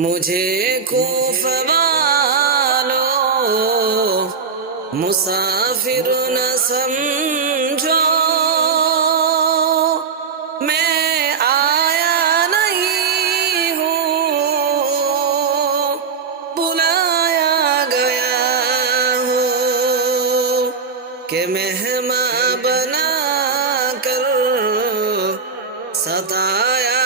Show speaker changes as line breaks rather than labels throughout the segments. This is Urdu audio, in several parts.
مجھے کوف والو، مسافر نہ سمجھو۔ میں آیا نہیں ہوں، بلایا گیا ہوں۔ کہ مہماں بنا کر ستایا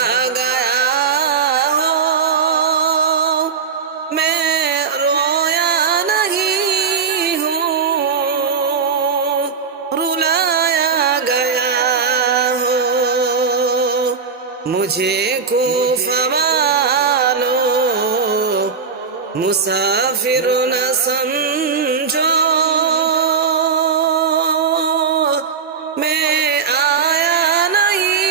مجھے کوف والو مسافر نہ سمجھو میں آیا نہیں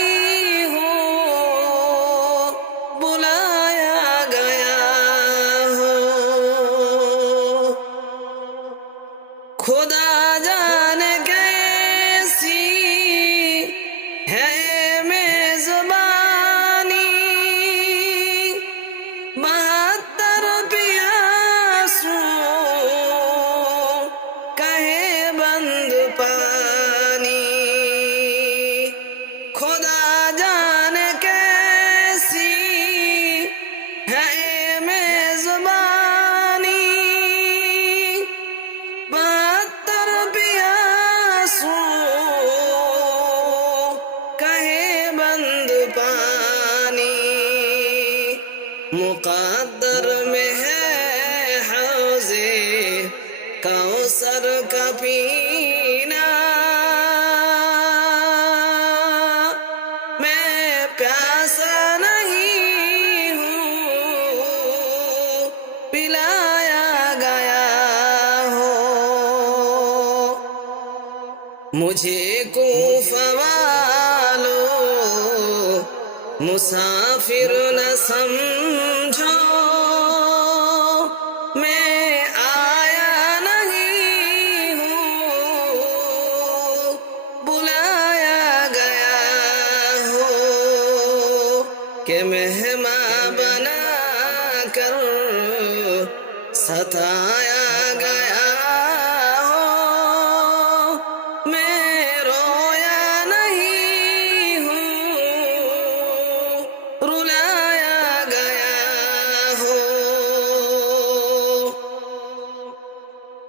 مقدر میں ہے حوضے کوثر کا پینا۔ میں پیاسا نہیں ہوں، پلایا گیا ہو مجھے کوف والو مسافر نہ سمجھو۔ کہ بنا کر ستایا گیا ہو۔ میں رویا نہیں ہوں، رلایا گیا ہو۔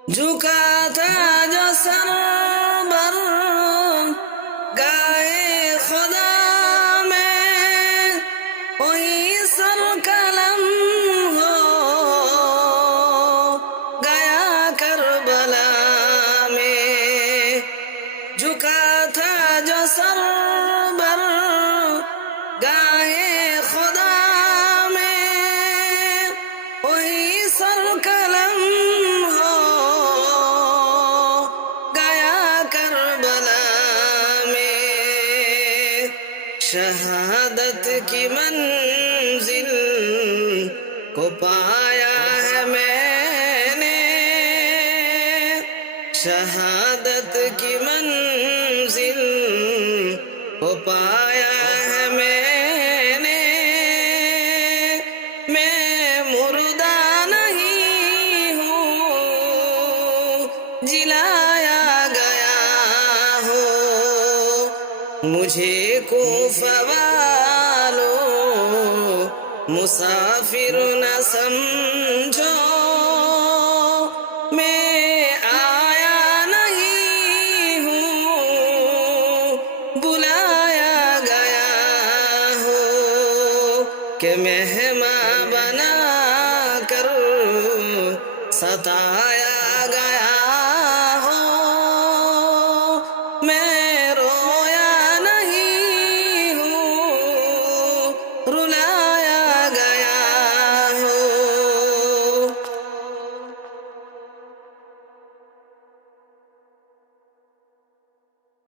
جھکا تھا جو سر بر گائے شہادت کی منزل کو پایا ہے میں نے۔ شہادت کی منزل کو پایا ہے میں نے۔ میں مردہ نہیں ہوں جلایا مجھے کوف والو مسافر نہ سمجھو۔ میں آیا نہیں ہوں، بلایا گیا ہو کہ مہماں بنا کر ستایا